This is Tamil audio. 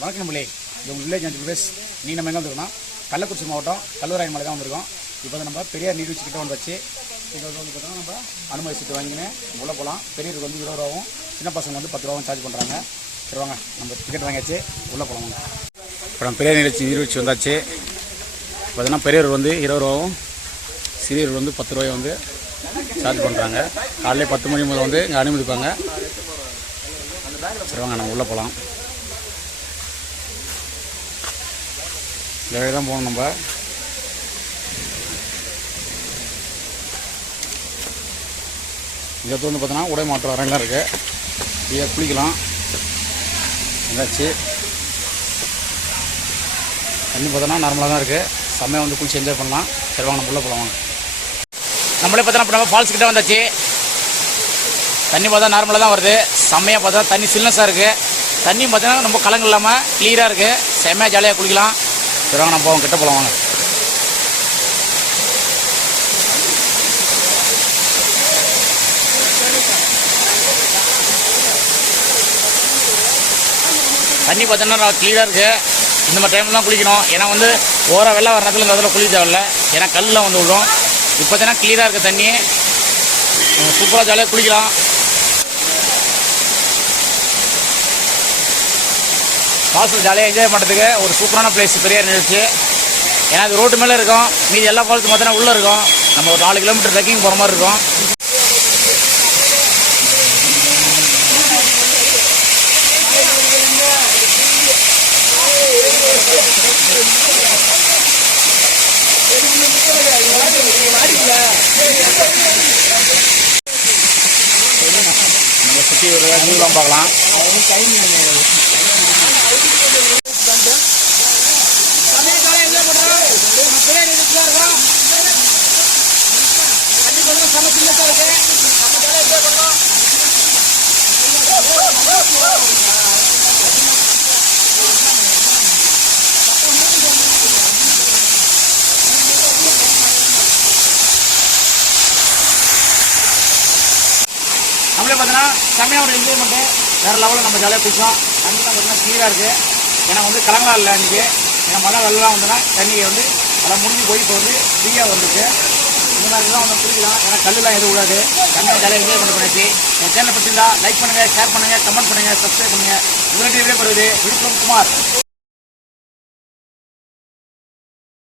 வணக்கம் நம்மளே, இது உங்கள் வில்லேஜ் அண்ட் வில்லேஜ். நீ நம்ம எங்கே வந்துருக்கோம்? கள்ளக்குறிச்சி மாவட்டம் கல்லூராயன் மலை தான் வந்திருக்கோம். இப்போ வந்து நம்ம பெரியார் நீர்வீழ்ச்சி கிட்ட வந்தாச்சு. இங்கே வந்து பார்த்தோம்னா நம்ம அனுமதி சீட்டு வாங்கினு உள்ளே போகலாம். பெரியருக்கு வந்து 20 ரூபாவும், சின்ன பசங்க வந்து 10 ரூபாவும் சார்ஜ் பண்ணுறாங்க. சரி வாங்க, நம்ம டிக்கெட் வாங்கியாச்சு, உள்ளே போகலாம். இப்போ நம்ம பெரியார் நீர்வீழ்ச்சி வந்தாச்சு. பார்த்தீங்கன்னா பெரியவர் வந்து 20 ரூபாவும், சிறியவர் வந்து 10 ரூபாயும் வந்து சார்ஜ் பண்ணுறாங்க. காலையில் 10 மணி முதல் வந்து இங்கே அனுமதிப்பாங்க. சரி வாங்க, நம்ம உள்ளே போகலாம். இந்த வழி தான் போகணும். நம்ம இந்த இடத்துல வந்து பார்த்தோன்னா உடை மாற்று அறையெல்லாம் இருக்குது. இதை குளிக்கலாம். என்னாச்சு தண்ணி பார்த்தோன்னா நார்மலாக தான் இருக்குது. செம்மையாக வந்து குளிச்சு என்ஜாய் பண்ணலாம். சரி வாங்க, நம்ம உள்ளே போகலாம். வாங்க, நம்மளே பார்த்தோன்னா இப்போ நம்ம ஃபால்ஸ் கிட்டே வந்தாச்சு. தண்ணி பார்த்தா நார்மலாக தான் வருது. செம்மையாக பார்த்தா தண்ணி சில்னஸாக இருக்குது. தண்ணி பார்த்தீங்கன்னா ரொம்ப கலங்க இல்லாமல் கிளியராக இருக்குது. செம்மையாக ஜாலியாக குளிக்கலாம். சரி வாங்க, நம்ம போவோம், கிட்ட போகலாம். வாங்க, தண்ணி பார்த்தோன்னா கிளியராக இருக்குது. இந்த மாதிரி டைமில் தான் குளிக்கணும். ஏன்னா வந்து ஓரம் வெள்ளம் வர நேரத்தில் இந்த இடத்துல குளிக்க தேவையில்ல. ஏன்னா கல்லாம் வந்து விடும். இப்போ பார்த்தீங்கன்னா கிளியராக இருக்குது தண்ணி. சூப்பராக ஜாலியாக குளிக்கலாம். ஃபால்ஸில் ஜாலியாக என்ஜாய் பண்ணுறதுக்கு ஒரு சூப்பரான பிளேஸ் பெரியார் நீர்வீழ்ச்சி. ஏன்னா அது ரோட்டு மேலே இருக்கும். மீதி எல்லா ஃபால்ஸும் பார்த்தீங்கன்னா உள்ளே இருக்கும். நம்ம ஒரு 4 கிலோமீட்டர் ட்ரெக்கிங் போகிற மாதிரி இருக்கும். நம்ம சுற்றி ஒரு வியூலாம் பார்க்கலாம். நம்மளே பார்த்தீங்கன்னா செம்மையாக ஒரு என்ஜாய்மெண்ட்டு வேறு லெவலில் நம்ம ஜாலியாக பிடிச்சோம். தண்ணி தான் பார்த்தீங்கன்னா கிளியராக இருக்குது. ஏன்னா வந்து கலங்கலாம் இல்லை அன்றைக்கி. ஏன்னா மழை வெள்ளம் வந்தோன்னா தண்ணியை வந்து அதெல்லாம் முடிஞ்சு போய் இப்போ வந்து ஃப்ரீயாக வந்துருக்கு. இந்த மாதிரி தான் வந்து குளிக்கலாம். ஏன்னா கல்லுலாம் எதுவும் விடாது. தண்ணியாக ஜாலியாக என்ஜாய் பண்ண பண்ணிச்சு. என் சேனலை பிடிச்சிருந்தா லைக் பண்ணுங்கள், ஷேர் பண்ணுங்கள், கமெண்ட் பண்ணுங்கள், சப்ஸ்கிரைப் பண்ணுங்கள். இவர்கிட்ட விடைபெறுவது விழுப்புரம் குமார்.